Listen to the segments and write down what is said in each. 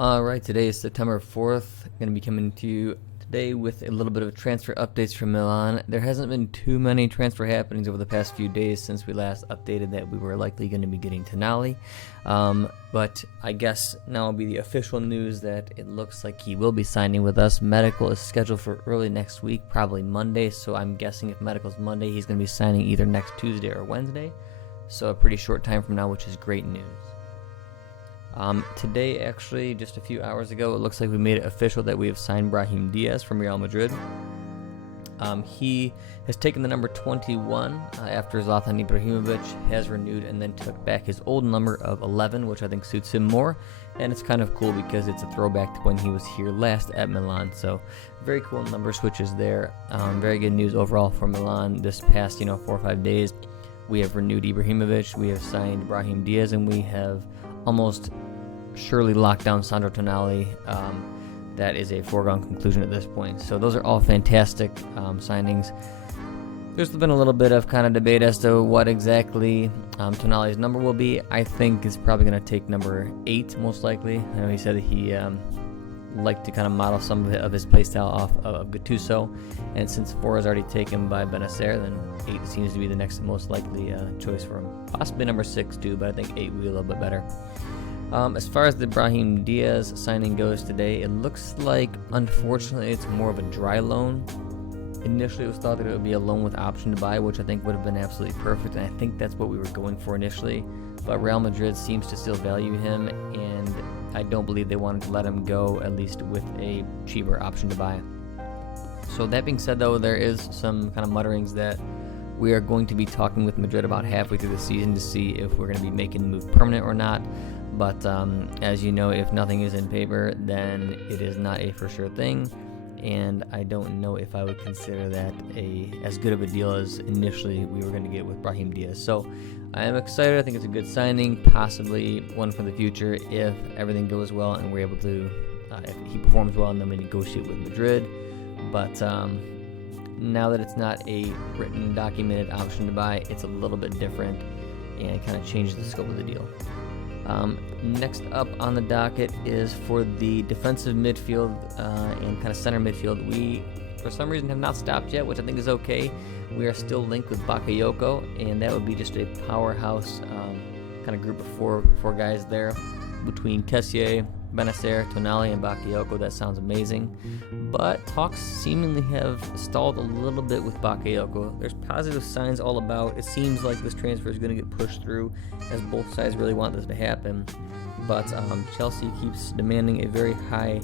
All right, today is September 4th. I'm going to be coming to you today with a little bit of transfer updates from Milan. There hasn't been too many transfer happenings over the past few days since we last updated that we were likely going to be getting Tonali. But I guess now will be the official news that it looks like he will be signing with us. Medical is scheduled for early next week, probably Monday. So I'm guessing if medical's Monday, he's going to be signing either next Tuesday or Wednesday. So a pretty short time from now, which is great news. Today, actually, just a few hours ago, it looks like we made it official that we have signed Brahim Diaz from Real Madrid. He has taken the number 21 after Zlatan Ibrahimovic has renewed and then took back his old number of 11, which I think suits him more. And it's kind of cool because it's a throwback to when he was here last at Milan. So very cool number switches there. Very good news overall for Milan this past 4 or 5 days. We have renewed Ibrahimovic, we have signed Brahim Diaz, and we have almost surely locked down Sandro Tonali. That is a foregone conclusion at this point. So those are all fantastic signings. There's been a little bit of kind of debate as to what exactly Tonali's number will be. I think it's probably going to take number 8 most likely. I know he said that he liked to kind of model some of his playstyle off of Gattuso, and since 4 is already taken by Benacer, then 8 seems to be the next most likely choice for him. Possibly number 6 too, but I think 8 would be a little bit better. As far as the Brahim Diaz signing goes today, it looks like, unfortunately, it's more of a dry loan. Initially, it was thought that it would be a loan with option to buy, which I think would have been absolutely perfect, and I think that's what we were going for initially. But Real Madrid seems to still value him, and I don't believe they wanted to let him go, at least with a cheaper option to buy. So that being said, though, there is some kind of mutterings that we are going to be talking with Madrid about halfway through the season to see if we're going to be making the move permanent or not. But as you know, if nothing is in paper, then it is not a for sure thing. And I don't know if I would consider that as good of a deal as initially we were going to get with Brahim Diaz. So I am excited. I think it's a good signing, possibly one for the future if everything goes well and we're able to, if he performs well and then we negotiate with Madrid. But now that it's not a written, documented option to buy, it's a little bit different and it kind of changes the scope of the deal. Next up on the docket is for the defensive midfield and kind of center midfield. We, for some reason, have not stopped yet, which I think is okay. We are still linked with Bakayoko, and that would be just a powerhouse kind of group of four guys there between Chiesa, Benacer, Tonali, and Bakayoko. That sounds amazing. But talks seemingly have stalled a little bit with Bakayoko. There's positive signs all about. It seems like this transfer is going to get pushed through as both sides really want this to happen. But Chelsea keeps demanding a very high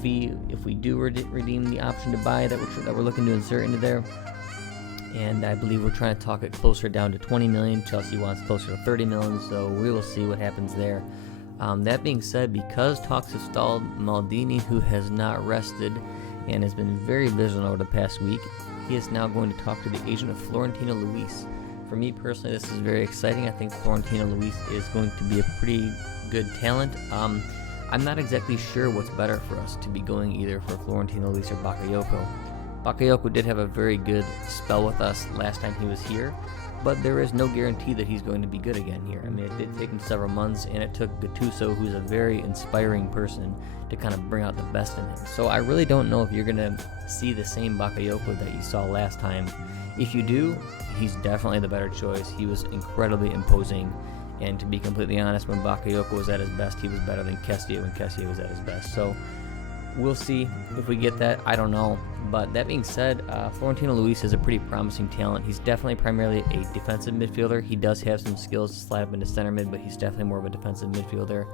fee if we do redeem the option to buy that we're looking to insert into there. And I believe we're trying to talk it closer down to 20 million. Chelsea wants closer to 30 million, so we will see what happens there. That being said, because talks have stalled, Maldini, who has not rested and has been very vigilant over the past week, he is now going to talk to the agent of Florentino Luis. For me personally, this is very exciting. I think Florentino Luis is going to be a pretty good talent. I'm not exactly sure what's better for us to be going either for Florentino Luis or Bakayoko. Bakayoko did have a very good spell with us last time he was here, but there is no guarantee that he's going to be good again here. I mean, it did take him several months, and it took Gattuso, who's a very inspiring person, to kind of bring out the best in him. So I really don't know if you're going to see the same Bakayoko that you saw last time. If you do, he's definitely the better choice. He was incredibly imposing, and to be completely honest, when Bakayoko was at his best, he was better than Chiesa when Chiesa was at his best. So we'll see if we get that. I don't know. But that being said, Florentino Luis is a pretty promising talent. He's definitely primarily a defensive midfielder. He does have some skills to slide up into center mid, but he's definitely more of a defensive midfielder.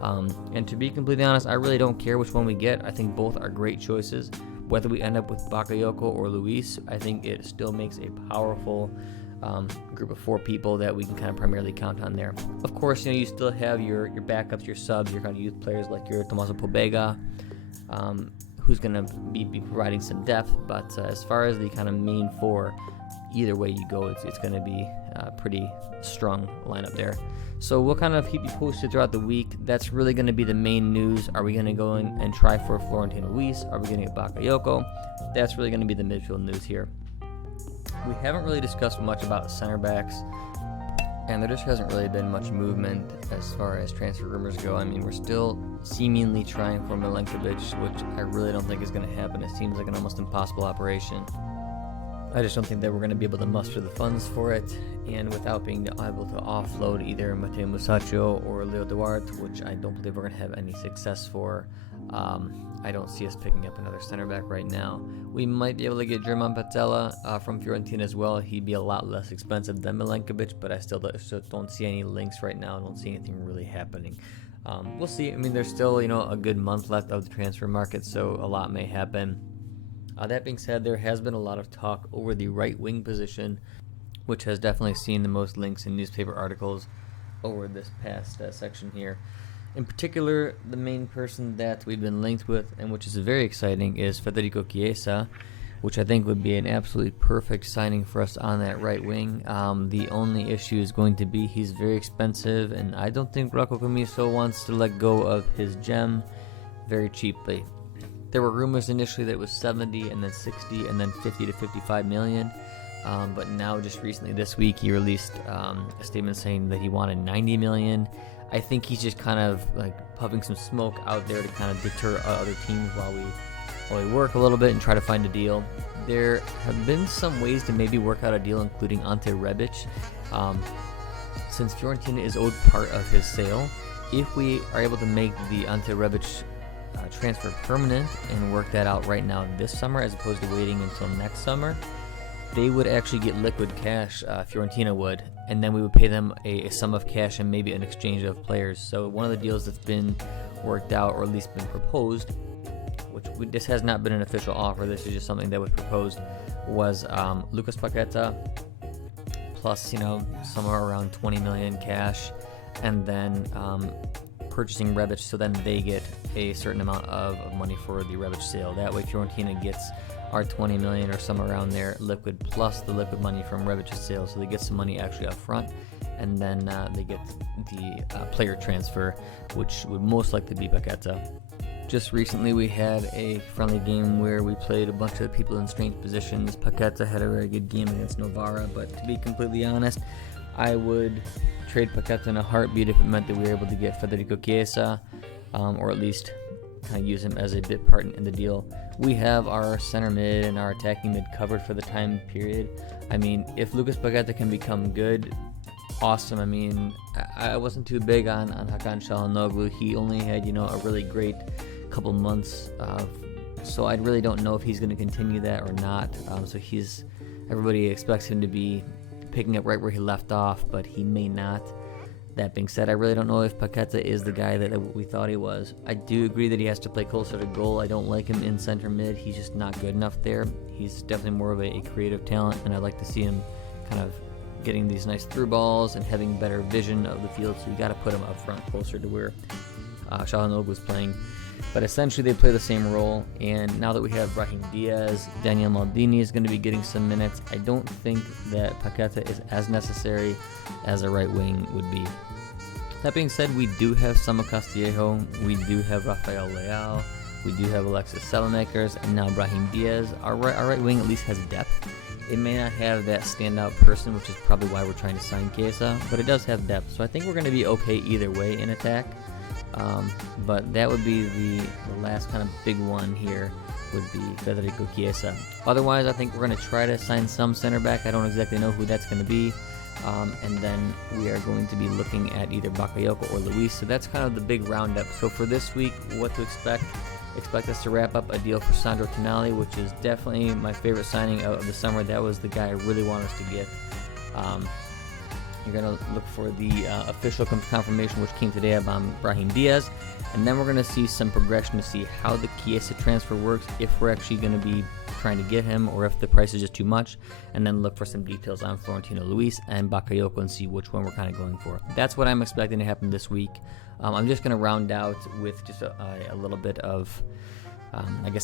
And to be completely honest, I really don't care which one we get. I think both are great choices. Whether we end up with Bakayoko or Luis, I think it still makes a powerful group of 4 people that we can kind of primarily count on there. Of course, you still have your backups, your subs, your kind of youth players like your Tommaso Pobega, who's going to be providing some depth. But as far as the kind of main 4, either way you go, it's going to be a pretty strong lineup there. So we'll kind of keep you posted throughout the week. That's really going to be the main news. Are we going to go in and try for Florentino Luis? Are we going to get Bakayoko? That's really going to be the midfield news here. We haven't really discussed much about center backs And there just hasn't really been much movement as far as transfer rumors go. I mean, we're still seemingly trying for Milankovic, which I really don't think is going to happen. It seems like an almost impossible operation. I just don't think that we're going to be able to muster the funds for it, and without being able to offload either Matteo Musacchio or Leo Duarte, which I don't believe we're going to have any success for, I don't see us picking up another center back right now. We might be able to get German Patella from Fiorentina as well. He'd be a lot less expensive than Milankovic, but I still don't see any links right now. I don't see anything really happening. We'll see. I mean, there's still a good month left of the transfer market, so a lot may happen. That being said, there has been a lot of talk over the right wing position, which has definitely seen the most links in newspaper articles over this past section here. In particular, the main person that we've been linked with, and which is very exciting, is Federico Chiesa, which I think would be an absolutely perfect signing for us on that right wing. The only issue is going to be he's very expensive, and I don't think Rocco Commisso wants to let go of his gem very cheaply. There were rumors initially that it was 70 and then 60 and then 50 to 55 million. But now just recently this week he released a statement saying that he wanted 90 million. I think he's just kind of like puffing some smoke out there to kind of deter other teams while we work a little bit and try to find a deal. There have been some ways to maybe work out a deal, including Ante Rebic. Since Fiorentina is owed part of his sale, if we are able to make the Ante Rebic transfer permanent and work that out right now this summer as opposed to waiting until next summer, they would actually get liquid cash, Fiorentina would, and then we would pay them a sum of cash and maybe an exchange of players. So one of the deals that's been worked out, or at least been proposed, this has not been an official offer, this is just something that was proposed, was Lucas Paqueta plus somewhere around 20 million cash, and then purchasing Rebic, so then they get a certain amount of money for the Rebic sale. That way Fiorentina gets our 20 million or somewhere around there liquid, plus the liquid money from Rebic's sale, so they get some money actually up front, and then they get the player transfer, which would most likely be Paqueta. Just recently we had a friendly game where we played a bunch of people in strange positions. Paqueta had a very good game against Novara, but to be completely honest, I would trade Paqueta in a heartbeat if it meant that we were able to get Federico Chiesa, or at least kind of use him as a bit part in the deal. We have our center mid and our attacking mid covered for the time period. I mean, if Lucas Paqueta can become good, awesome. I mean, I wasn't too big on Hakan Çalhanoğlu. He only had, a really great couple months, so I really don't know if he's going to continue that or not. So everybody expects him to be picking up right where he left off, but he may not. That being said, I really don't know if Paqueta is the guy that we thought he was. I do agree that he has to play closer to goal. I don't like him in center mid. He's just not good enough there. He's definitely more of a creative talent, and I'd like to see him kind of getting these nice through balls and having better vision of the field, so you got to put him up front closer to where Çalhanoğlu was playing. But essentially they play the same role, and now that we have Brahim Diaz, Daniel Maldini is going to be getting some minutes. I don't think that Paqueta is as necessary as a right wing would be. That being said, we do have Samuel Castillejo, we do have Rafael Leao, we do have Alexis Salamakers, and now Brahim Diaz. Our right wing at least has depth. It may not have that standout person, which is probably why we're trying to sign Chiesa, but it does have depth. So I think we're going to be okay either way in attack. But that would be the last kind of big one here, would be Federico Chiesa. Otherwise, I think we're going to try to sign some center back. I don't exactly know who that's going to be. And then we are going to be looking at either Bakayoko or Luis. So that's kind of the big roundup. So for this week, what to expect? Expect us to wrap up a deal for Sandro Tonali, which is definitely my favorite signing of the summer. That was the guy I really want us to get. You're going to look for the official confirmation, which came today, about Brahim Diaz. And then we're going to see some progression to see how the Chiesa transfer works, if we're actually going to be trying to get him or if the price is just too much. And then look for some details on Florentino Luis and Bakayoko and see which one we're kind of going for. That's what I'm expecting to happen this week. I'm just going to round out with just a little bit of,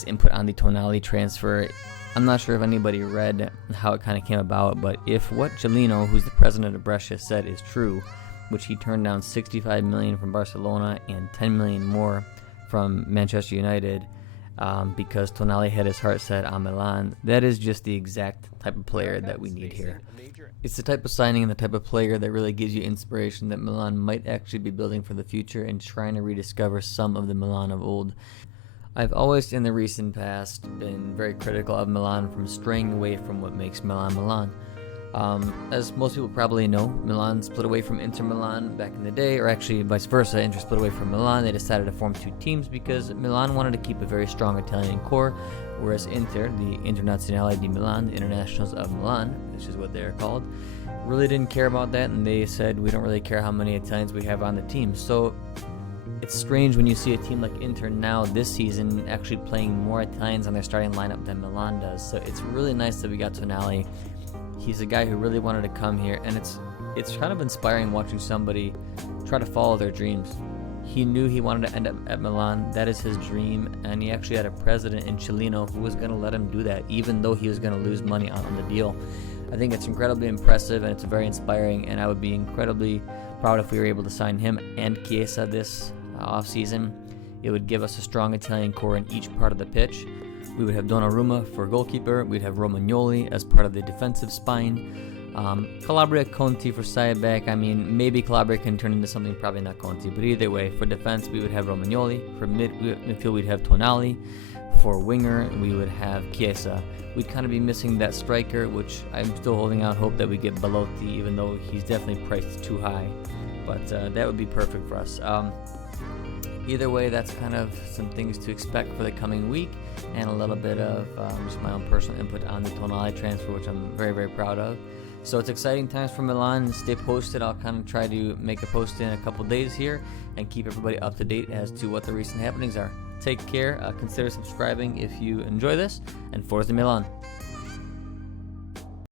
input on the Tonali transfer. I'm not sure if anybody read how it kind of came about, but if what Gelino, who's the president of Brescia, said is true, which he turned down 65 million from Barcelona and 10 million more from Manchester United, because Tonali had his heart set on Milan. That is just the exact type of player that we need here. It's the type of signing and the type of player that really gives you inspiration that Milan might actually be building for the future and trying to rediscover some of the Milan of old. I've always in the recent past been very critical of Milan from straying away from what makes Milan Milan. As most people probably know, Milan split away from Inter Milan back in the day, or actually vice versa. Inter split away from Milan. They decided to form two teams because Milan wanted to keep a very strong Italian core, whereas Inter, the Internazionale di Milan, the Internationals of Milan, which is what they're called, really didn't care about that, and they said, we don't really care how many Italians we have on the team. So it's strange when you see a team like Inter now this season actually playing more Italians on their starting lineup than Milan does. So it's really nice that we got Tonali. He's a guy who really wanted to come here, and it's kind of inspiring watching somebody try to follow their dreams. He knew he wanted to end up at Milan. That is his dream, and he actually had a president in Chileno who was going to let him do that, even though he was going to lose money on the deal. I think it's incredibly impressive, and it's very inspiring, and I would be incredibly proud if we were able to sign him and Chiesa this offseason. It would give us a strong Italian core in each part of the pitch. We would have Donnarumma for goalkeeper. We'd have Romagnoli as part of the defensive spine. Calabria, Conti for side back. I mean, maybe Calabria can turn into something, probably not Conti. But either way, for defense, we would have Romagnoli. For midfield, we'd have Tonali. For winger, we would have Chiesa. We'd kind of be missing that striker, which I'm still holding out hope that we get Belotti, even though he's definitely priced too high. But that would be perfect for us. Either way, that's kind of some things to expect for the coming week, and a little bit of just my own personal input on the Tonali transfer, which I'm very, very proud of. So it's exciting times for Milan. Stay posted. I'll kind of try to make a post in a couple days here and keep everybody up to date as to what the recent happenings are. Take care. Consider subscribing if you enjoy this, and Forza Milan.